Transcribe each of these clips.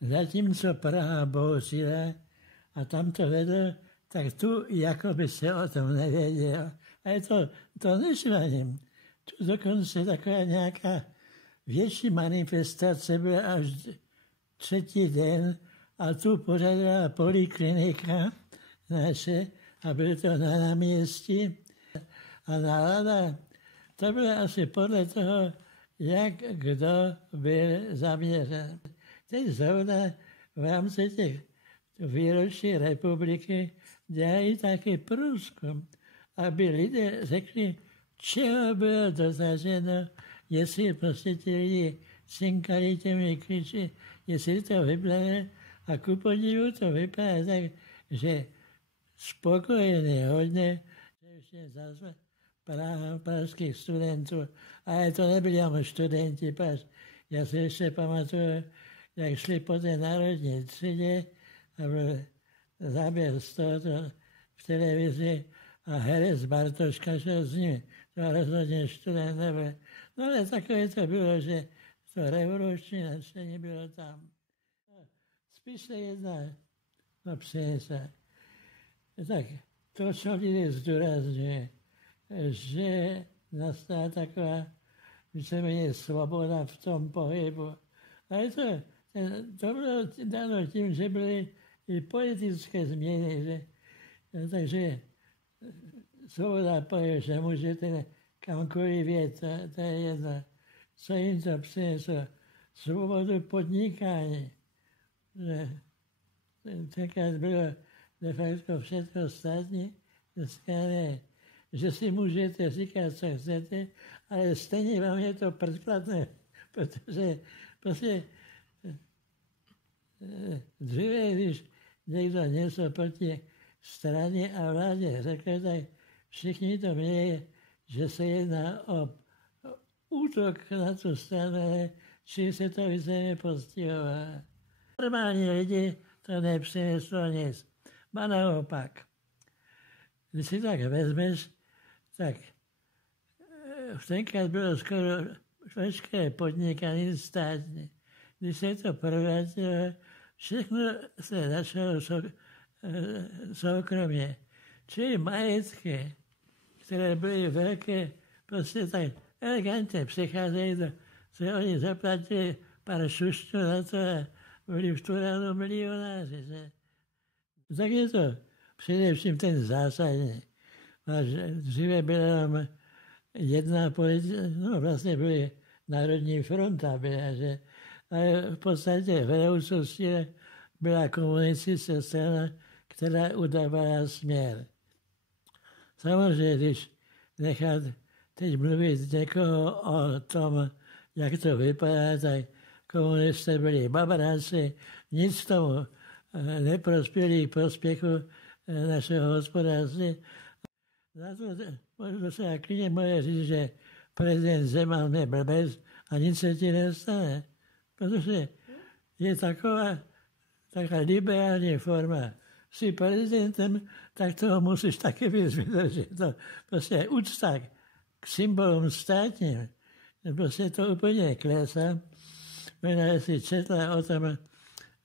Zatímco Praha bouřila a tam to vedlo, tak tu jakoby se o tom nevědělo. A to nešvaním. Tu dokonce taková nějaká větší manifestace byla až třetí den a tu pořádala poliklinika naše a bylo to na náměstí. A nálada, to bylo asi podle toho, jak kdo byl zaměřen. Teď zrovna v rámci těch výročí republiky dělají taky průzkum, aby lidé řekli, čeho bylo dosaženo, jestli prostě ti lidi cinkali těmi klíči, jestli to vypadá. A ku podivu to vypadá tak, že spokojený hodně, že ještě zase pražských studentů, ale to nebyli jenom studenti, já si ještě pamatuju, jak šli po té národní třídě a byl záběr z tohoto v televizi a herec Bartoška šel s nimi. To rozhodně student nebyl. No ale takové to bylo, že to revoluční nadšení bylo tam. Spíš se jedná o přinese. Tak to, co lidé zdůrazňuje, že nastala taková víceméně svoboda v tom pohybu. Ale to bylo dáno tím, že byly i politické změny, že, takže svoboda pohybu, že můžete kamkoliv vědět, to je jedno. Co jim to přineslo? Svobodu podnikání. Že tenkrát bylo de facto všechno státní, dneska ne. Že si můžete říkat, co chcete, ale stejně vám je to předplatné, protože prostě dříve, když někdo něco proti straně a vládě řekl, tak všichni to měli, že se jedná o útok na tu stranu, či se to víceméně postihová. Normální lidi to nepřineslo nic. A naopak, když si tak vezmeš, tak tenkrát bylo skoro veškeré podnikání státní. Když se to provrátilo, všechno se začalo soukromě. Čili majetky, které byly velké, prostě tak elegantně přicházejí, se oni zaplatili pár šušťů na to a byli v tu ránu milionáři. Že? Tak je to především ten zásadní. Dříve byla jedna politika, no vlastně byly Národní fronta, byla, že, ale v podstatě v budoucnosti byla komunistická strana, která udávala směr. Samozřejmě, když nechat teď mluvit někoho o tom, jak to vypadá, tak komunisté byli babráci, nic tomu neprospěli k prospěchu našeho hospodářství. Za to možná se klidně může říct, že prezident Zeman je blbec a nic se ti nestane. Protože je taková liberální forma. Jsi prezidentem, tak toho musíš taky vydržet. To prostě je úcta k symbolům státním. Prostě to úplně klesá. Možná si četla o tom,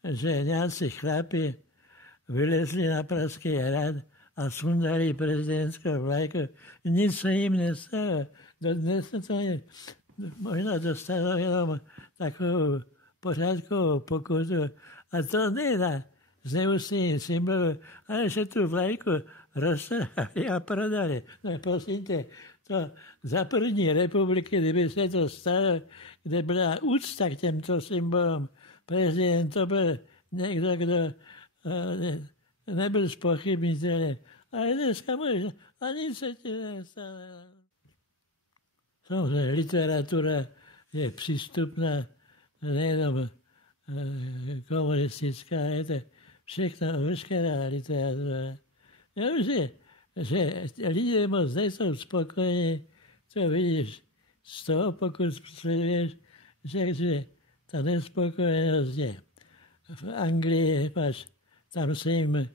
že nějací chlapi vylezli na Pražský hrad a sundali prezidentskou vlajku. Nic se jim nestalo. Dodnes se to možná dostalo jenom takovou pořádkovou pokutu. A to ne na zneužití symbolu, ale že tu vlajku roztrhali a prodali. No prosím tě, to za první republiky, kdyby se to stalo, kde byla úcta k těmto symbolům, prezident to byl někdo, kdo nebyl zpochybnitelný. Ale dneska možná ani se ti nestane. Samozřejmě literatura je přístupná nejenom komunistická, je to všechno, veškerá literatura. Já myslím, že lidé moc nejsou spokojeni, to vidíš z toho, pokud sleduješ, že ta nespokojenost je. V Anglii máš, tam se jim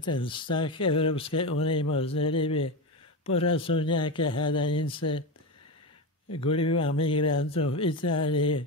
ten vztah Evropské unie moc nelíbí. Pořád jsou nějaké hádanice kvůli migrantům v Itálii.